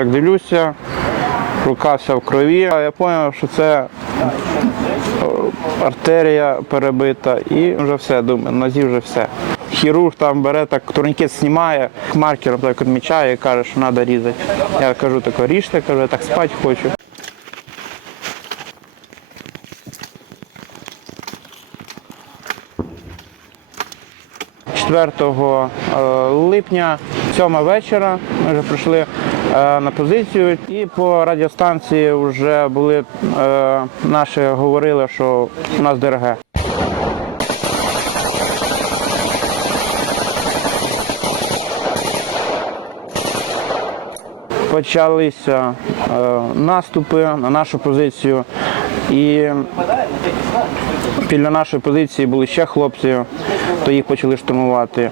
Так дивлюся, рука вся в крові. А Я зрозумів, що це е, артерія перебита і вже все, думаю, нозі вже все. Хірург там бере так, турнікет знімає, маркером так відмічає і каже, що треба різати. Я кажу, тако, ріжте, кажу, я так спати хочу. 4 е, липня, 7 вечора, ми вже прийшли на позицію і по радіостанції вже були е, наші говорили, що у нас ДРГ. Почалися е, наступи на нашу позицію, і біля нашої позиції були ще хлопці, то їх почали штурмувати.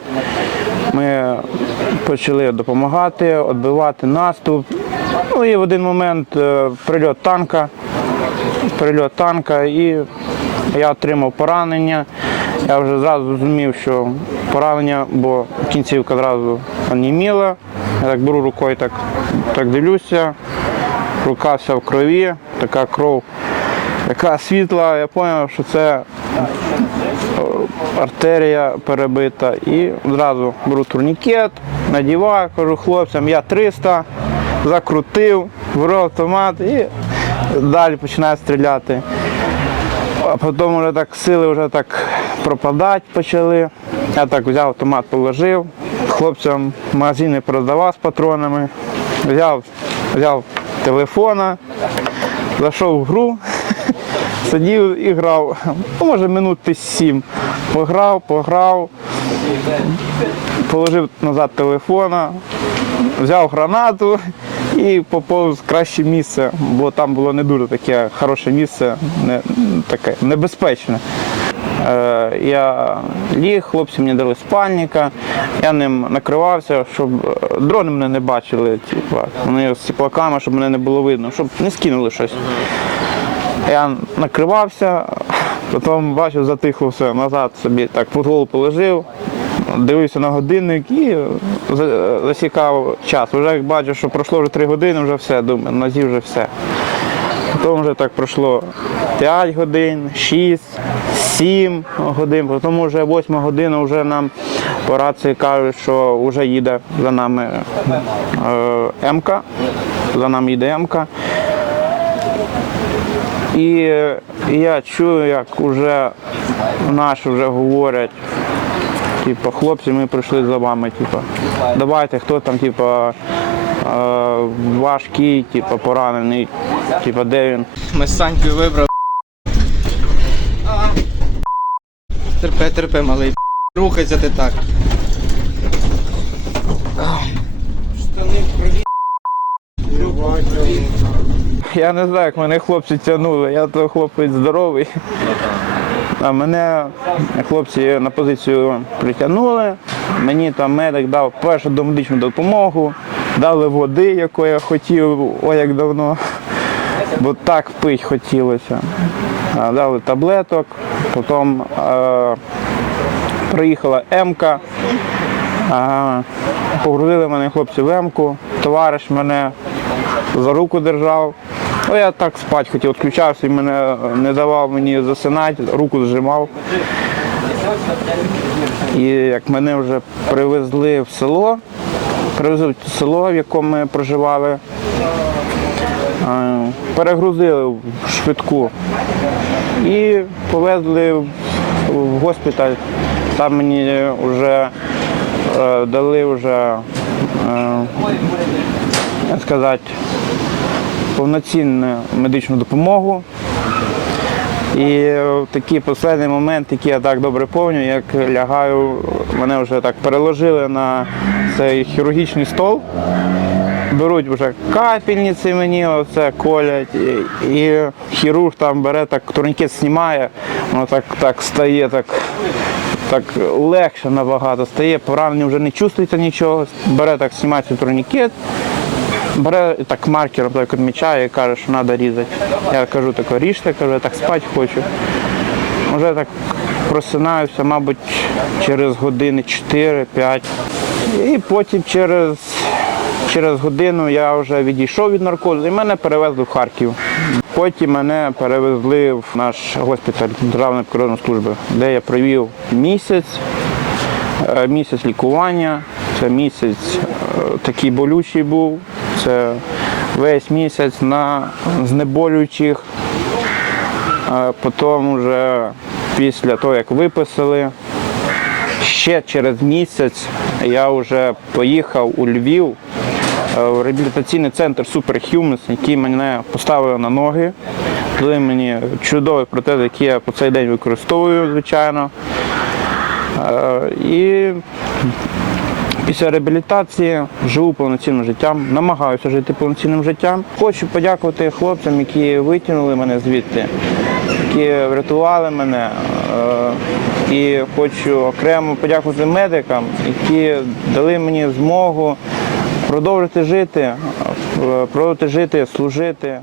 Ми почали допомагати, відбивати наступ. Ну і в один момент е, прильот танка, прильот танка, і я отримав поранення. Я вже зразу зрозумів, що поранення, бо кінцівка зразу оніміла. Я так беру рукою, так, так дивлюся, рука вся в крові, така кров, така світла. Я зрозумів, що це артерія перебита. І одразу беру турнікет, надіваю, кажу хлопцям, я 300, закрутив, беру автомат і далі починаю стріляти. А потім вже так сили вже так пропадати почали. Я так взяв автомат, положив, хлопцям магазини продавав з патронами, взяв, взяв телефона, зайшов в гру, сидів і грав. Ну, може минут десь сім. Пограв, пограв, положив назад телефона, взяв гранату і поповз в краще місце, бо там було не дуже таке хороше місце, не, таке небезпечне. Е, я ліг, хлопці мені дали спальника, я ним накривався, щоб е, дрони мене не бачили, типу, вони з ціплаками, щоб мене не було видно, щоб не скинули щось. Я накривався, потім бачу, затихло все назад собі так голову положив, дивився на годинник і засікав час. Вже як бачу, що пройшло вже три години, вже все, думаю, на нозі вже все. Потім вже так пройшло 5 годин, 6, 7 годин, потім вже 8 година вже нам по рації кажуть, що вже їде за нами е, МК, за нами їде МК. І я чую, як вже наші вже говорять, типу, хлопці, ми прийшли за вами, типу, давайте, хто там, типу, е, важкий, типу, поранений, типу, де він. Ми з Санькою вибрали. Терпе, терпе, малий. Рухайся ти так. Штани в крові. Я не знаю, як мене хлопці тягнули. Я то хлопець здоровий. А мене хлопці на позицію притягнули. Мені там медик дав першу домедичну допомогу, дали води, яку я хотів, ой, як давно, бо так пить хотілося. Дали таблеток, потім е, приїхала М-ка, Ага. Погрузили мене хлопці в М-ку, товариш мене за руку держав. Ну, я так спати хотів, відключався і мене не давав мені засинати, руку зжимав. І як мене вже привезли в село, привезли в село, в якому ми проживали, е, перегрузили в швидку і повезли в- госпіталь. Там мені вже е, дали вже, е, як сказати, повноцінну медичну допомогу. І такий останній момент, який я так добре пам'ятаю, як лягаю, мене вже так переложили на цей хірургічний стол. Беруть вже капельниці мені, оце колять, і, хірург там бере так, турнікет знімає, воно так, так стає, так, так легше набагато стає, поранення вже не чувствується нічого, бере так, знімає цей турнікет, бере і так маркером так відмічає і каже, що треба різати. Я кажу, тако, ріжте, кажу, я так спати хочу. Вже так просинаюся, мабуть, через години 4-5. І потім через Через годину я вже відійшов від наркозу і мене перевезли в Харків. Потім мене перевезли в наш госпіталь Державної прикордонної служби, де я провів місяць, е, місяць лікування. Це місяць е, такий болючий був. Це весь місяць на знеболюючих. Потім вже після того, як виписали, ще через місяць я вже поїхав у Львів е, в реабілітаційний центр Superhumans, який мене поставили на ноги. Дали мені чудовий протез, який я по цей день використовую, звичайно. Е, І після реабілітації живу повноцінним життям, намагаюся жити повноцінним життям. Хочу подякувати хлопцям, які витягнули мене звідти, які врятували мене. Е, І хочу окремо подякувати медикам, які дали мені змогу продовжити жити, е, продовжити жити, служити.